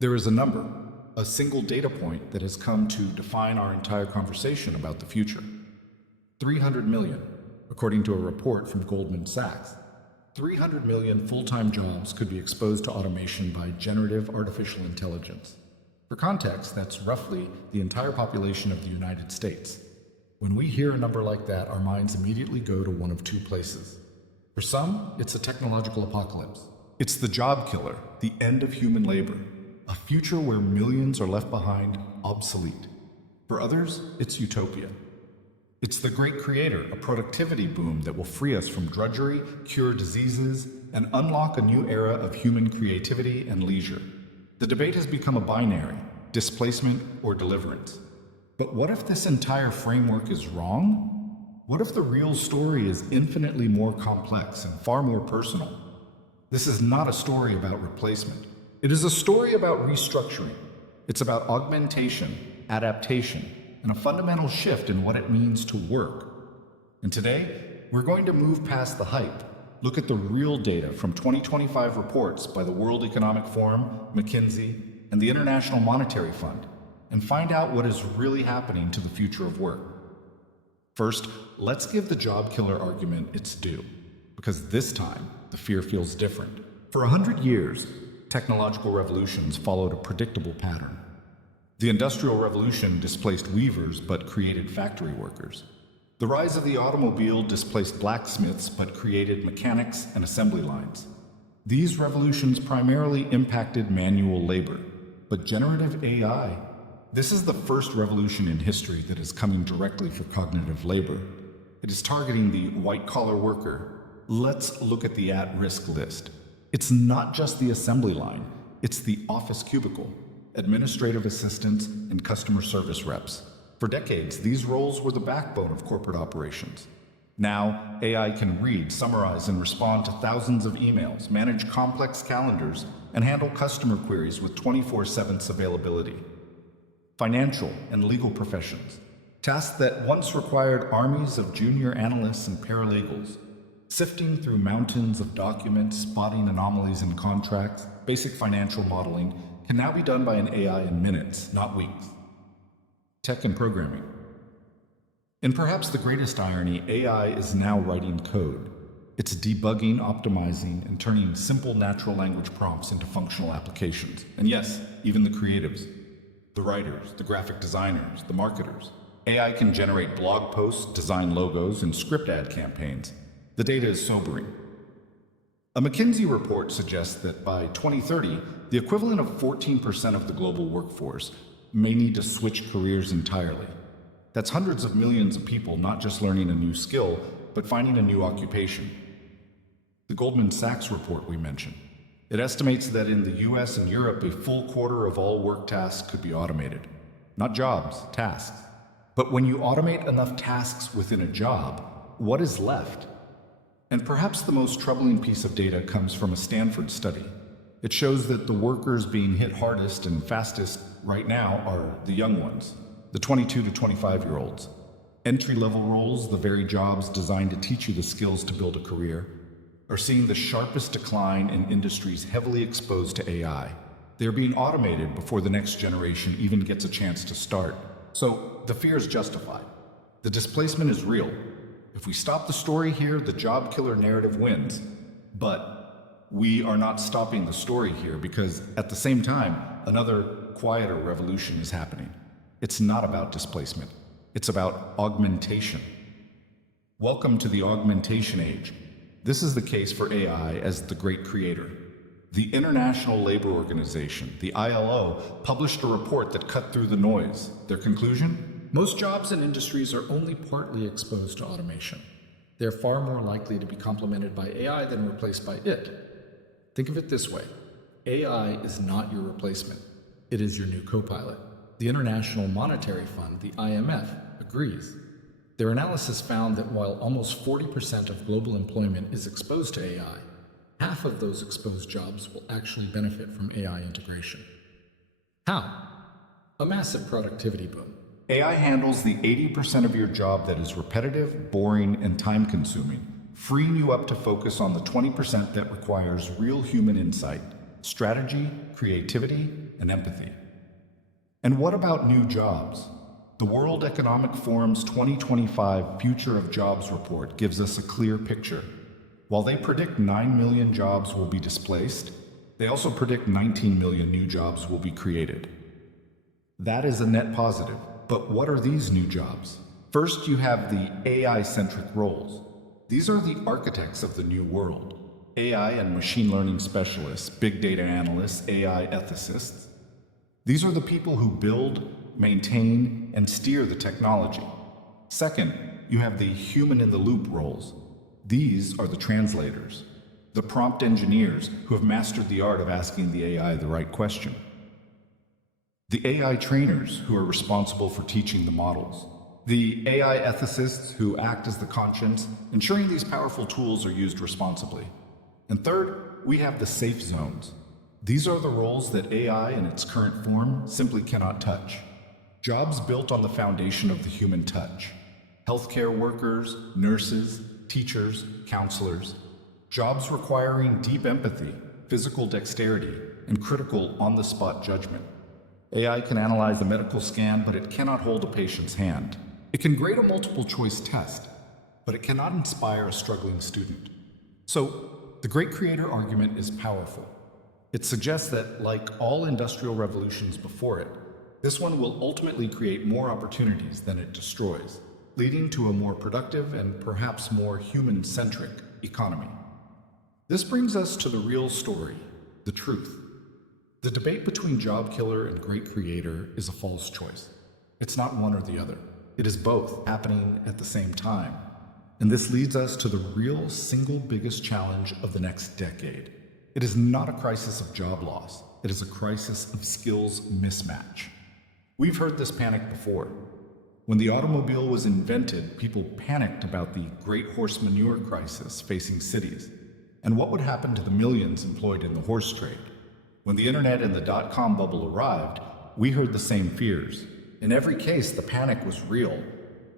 There is a number, a single data point that has come to define our entire conversation about the future. 300 million, according to a report from Goldman Sachs. 300 million full-time jobs could be exposed to automation by generative artificial intelligence. For context, that's roughly the entire population of the United States. When we hear a number like that, our minds immediately go to one of two places. For some, it's a technological apocalypse. It's the job killer, the end of human labor, a future where millions are left behind, obsolete. For others, it's utopia. It's the great creator, a productivity boom that will free us from drudgery, cure diseases, and unlock a new era of human creativity and leisure. The debate has become a binary, displacement or deliverance. But what if this entire framework is wrong? What if the real story is infinitely more complex and far more personal? This is not a story about replacement. It is a story about restructuring. It's about augmentation, adaptation, and a fundamental shift in what it means to work. And today, we're going to move past the hype, look at the real data from 2025 reports by the World Economic Forum, McKinsey, and the International Monetary Fund, and find out what is really happening to the future of work. First, let's give the job killer argument its due, because this time, the fear feels different. For 100 years, technological revolutions followed a predictable pattern. The Industrial Revolution displaced weavers but created factory workers. The rise of the automobile displaced blacksmiths but created mechanics and assembly lines. These revolutions primarily impacted manual labor, but generative AI, this is the first revolution in history that is coming directly for cognitive labor. It is targeting the white-collar worker. Let's look at the at-risk list. It's not just the assembly line, it's the office cubicle, administrative assistants, and customer service reps. For decades, these roles were the backbone of corporate operations. Now, AI can read, summarize, and respond to thousands of emails, manage complex calendars, and handle customer queries with 24/7 availability. Financial and legal professions, tasks that once required armies of junior analysts and paralegals. Sifting through mountains of documents, spotting anomalies in contracts, basic financial modeling can now be done by an AI in minutes, not weeks. Tech and programming. In perhaps the greatest irony, AI is now writing code. It's debugging, optimizing, and turning simple natural language prompts into functional applications. And yes, even the creatives, the writers, the graphic designers, the marketers. AI can generate blog posts, design logos, and script ad campaigns. The data is sobering. A McKinsey report suggests that by 2030, the equivalent of 14% of the global workforce may need to switch careers entirely. That's hundreds of millions of people not just learning a new skill, but finding a new occupation. The Goldman Sachs report we mentioned, it estimates that in the US and Europe, a full quarter of all work tasks could be automated. Not jobs, tasks. But when you automate enough tasks within a job, what is left? And perhaps the most troubling piece of data comes from a Stanford study. It shows that the workers being hit hardest and fastest right now are the young ones, the 22 to 25-year-olds. Entry-level roles, the very jobs designed to teach you the skills to build a career, are seeing the sharpest decline in industries heavily exposed to AI. They are being automated before the next generation even gets a chance to start. So the fear is justified. The displacement is real. If we stop the story here, the job killer narrative wins. But we are not stopping the story here because at the same time, another quieter revolution is happening. It's not about displacement. It's about augmentation. Welcome to the augmentation age. This is the case for AI as the great creator. The International Labor Organization, the ILO, published a report that cut through the noise. Their conclusion? Most jobs and industries are only partly exposed to automation. They're far more likely to be complemented by AI than replaced by it. Think of it this way. AI is not your replacement. It is your new co-pilot. The International Monetary Fund, the IMF, agrees. Their analysis found that while almost 40% of global employment is exposed to AI, half of those exposed jobs will actually benefit from AI integration. How? A massive productivity boom. AI handles the 80% of your job that is repetitive, boring, and time-consuming, freeing you up to focus on the 20% that requires real human insight. strategy, creativity, and empathy. And what about new jobs? The World Economic Forum's 2025 Future of Jobs report gives us a clear picture. While they predict 9 million jobs will be displaced, they also predict 19 million new jobs will be created. That is a net positive. But what are these new jobs? First, you have the AI-centric roles. These are the architects of the new world. AI and machine learning specialists, big data analysts, AI ethicists. These are the people who build, maintain, and steer the technology. Second, you have the human-in-the-loop roles. These are the translators, the prompt engineers who have mastered the art of asking the AI the right question. The AI trainers who are responsible for teaching the models. The AI ethicists who act as the conscience, ensuring these powerful tools are used responsibly. And third, we have the safe zones. These are the roles that AI in its current form simply cannot touch. Jobs built on the foundation of the human touch. Healthcare workers, nurses, teachers, counselors. Jobs requiring deep empathy, physical dexterity, and critical on-the-spot judgment. AI can analyze a medical scan, but it cannot hold a patient's hand. It can grade a multiple-choice test, but it cannot inspire a struggling student. So, the great creator argument is powerful. It suggests that, like all industrial revolutions before it, this one will ultimately create more opportunities than it destroys, leading to a more productive and perhaps more human-centric economy. This brings us to the real story, the truth. The debate between job killer and great creator is a false choice. It's not one or the other. It is both happening at the same time. And this leads us to the real single biggest challenge of the next decade. It is not a crisis of job loss. It is a crisis of skills mismatch. We've heard this panic before. When the automobile was invented, people panicked about the great horse manure crisis facing cities, and what would happen to the millions employed in the horse trade. When the internet and the dot-com bubble arrived, we heard the same fears. In every case, the panic was real,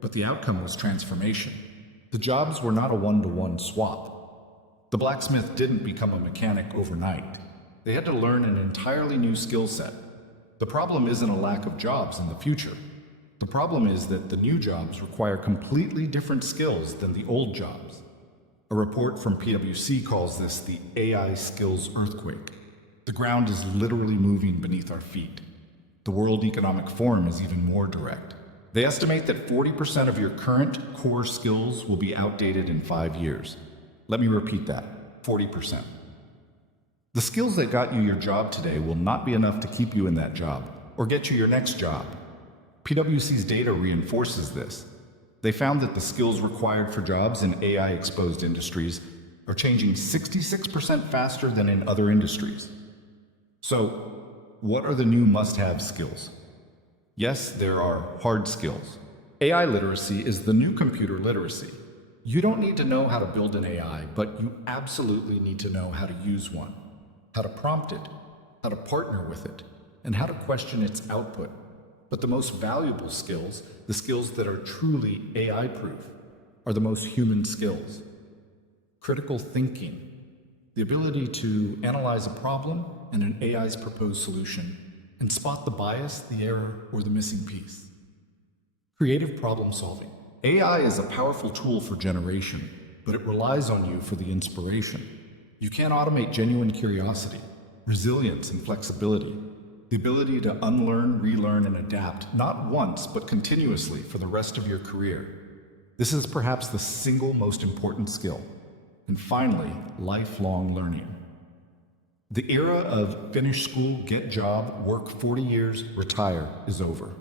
but the outcome was transformation. The jobs were not a one-to-one swap. The blacksmith didn't become a mechanic overnight. They had to learn an entirely new skill set. The problem isn't a lack of jobs in the future. The problem is that the new jobs require completely different skills than the old jobs. A report from PwC calls this the AI skills earthquake. The ground is literally moving beneath our feet. The World Economic Forum is even more direct. They estimate that 40% of your current core skills will be outdated in 5 years. Let me repeat that, 40%. The skills that got you your job today will not be enough to keep you in that job or get you your next job. PwC's data reinforces this. They found that the skills required for jobs in AI-exposed industries are changing 66% faster than in other industries. So, what are the new must-have skills? Yes, there are hard skills. AI literacy is the new computer literacy. You don't need to know how to build an AI, but you absolutely need to know how to use one, how to prompt it, how to partner with it, and how to question its output. But the most valuable skills, the skills that are truly AI-proof, are the most human skills. Critical thinking, the ability to analyze a problem and an AI's proposed solution, and spot the bias, the error, or the missing piece. Creative problem solving. AI is a powerful tool for generation, but it relies on you for the inspiration. You can't automate genuine curiosity, resilience, and flexibility. The ability to unlearn, relearn, and adapt, not once, but continuously for the rest of your career. This is perhaps the single most important skill. And finally, lifelong learning. The era of finish school, get job, work 40 years, retire is over.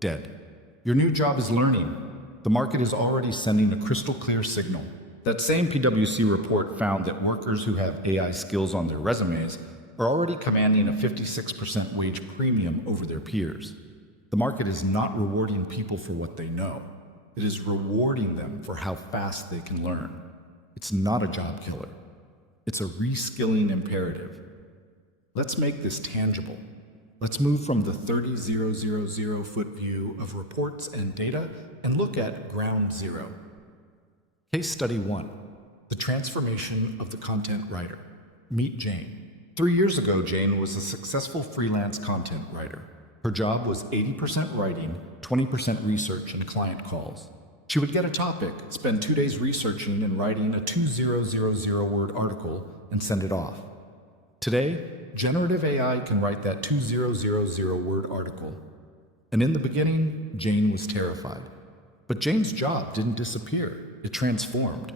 Dead. Your new job is learning. The market is already sending a crystal clear signal. That same PwC report found that workers who have AI skills on their resumes are already commanding a 56% wage premium over their peers. The market is not rewarding people for what they know. It is rewarding them for how fast they can learn. It's not a job killer. It's a reskilling imperative. Let's make this tangible. Let's move from the 30,000-foot view of reports and data and look at ground zero. Case study 1, the transformation of the content writer. Meet Jane. 3 years ago, Jane was a successful freelance content writer. Her job was 80% writing, 20% research and client calls. She would get a topic, spend 2 days researching and writing a 2000-word article, and send it off. Today, generative AI can write that 2000-word article. And in the beginning, Jane was terrified. But Jane's job didn't disappear. It transformed.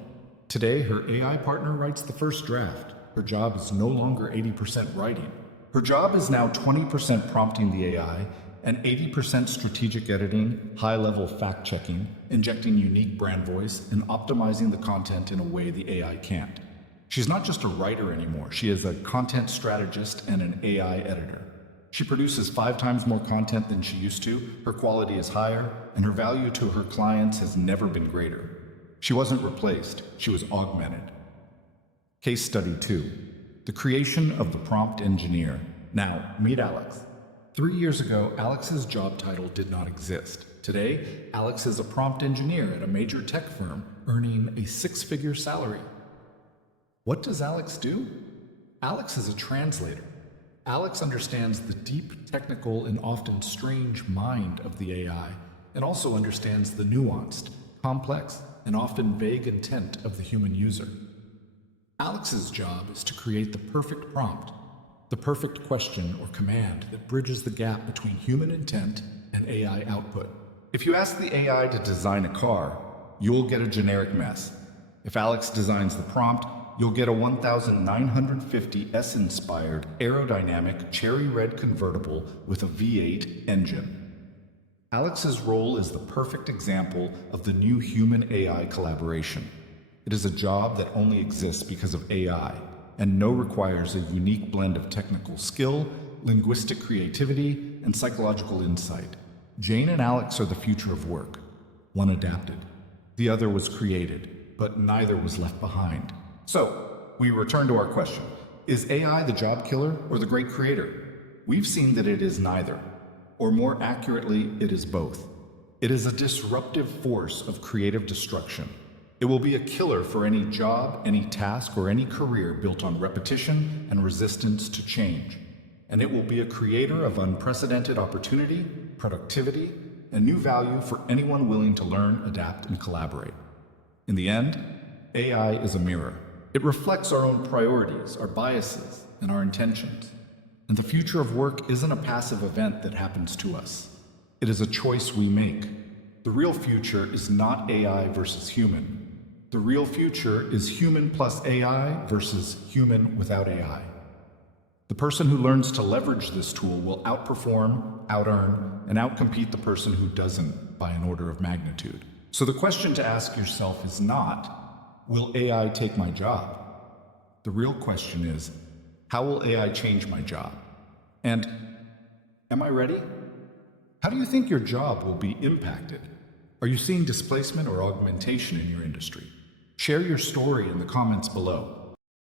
Today, her AI partner writes the first draft. Her job is no longer 80% writing. Her job is now 20% prompting the AI and 80% strategic editing, high-level fact-checking, injecting unique brand voice, and optimizing the content in a way the AI can't. She's not just a writer anymore. She is a content strategist and an AI editor. She produces 5 times more content than she used to, her quality is higher, and her value to her clients has never been greater. She wasn't replaced, she was augmented. Case study 2. The creation of the prompt engineer. Now, meet Alex. 3 years ago, Alex's job title did not exist. Today, Alex is a prompt engineer at a major tech firm, earning a 6-figure salary. What does Alex do? Alex is a translator. Alex understands the deep, technical, and often strange mind of the AI, and also understands the nuanced, complex, and often vague intent of the human user. Alex's job is to create the perfect prompt, the perfect question or command that bridges the gap between human intent and AI output. If you ask the AI to design a car, you'll get a generic mess. If Alex designs the prompt, you'll get a 1950 S-inspired, aerodynamic, cherry red convertible with a V8 engine. Alex's role is the perfect example of the new human-AI collaboration. It is a job that only exists because of AI, and requires a unique blend of technical skill, linguistic creativity, and psychological insight. Jane and Alex are the future of work. One adapted. The other was created, but neither was left behind. So, we return to our question. Is AI the job killer or the great creator? We've seen that it is neither. Or more accurately, it is both. It is a disruptive force of creative destruction. It will be a killer for any job, any task, or any career built on repetition and resistance to change. And it will be a creator of unprecedented opportunity, productivity, and new value for anyone willing to learn, adapt, and collaborate. In the end, AI is a mirror. It reflects our own priorities, our biases, and our intentions. And the future of work isn't a passive event that happens to us. It is a choice we make. The real future is not AI versus human. The real future is human plus AI versus human without AI. The person who learns to leverage this tool will outperform, out-earn, and outcompete the person who doesn't by an order of magnitude. So the question to ask yourself is not, will AI take my job? The real question is, how will AI change my job? And, am I ready? How do you think your job will be impacted? Are you seeing displacement or augmentation in your industry? Share your story in the comments below.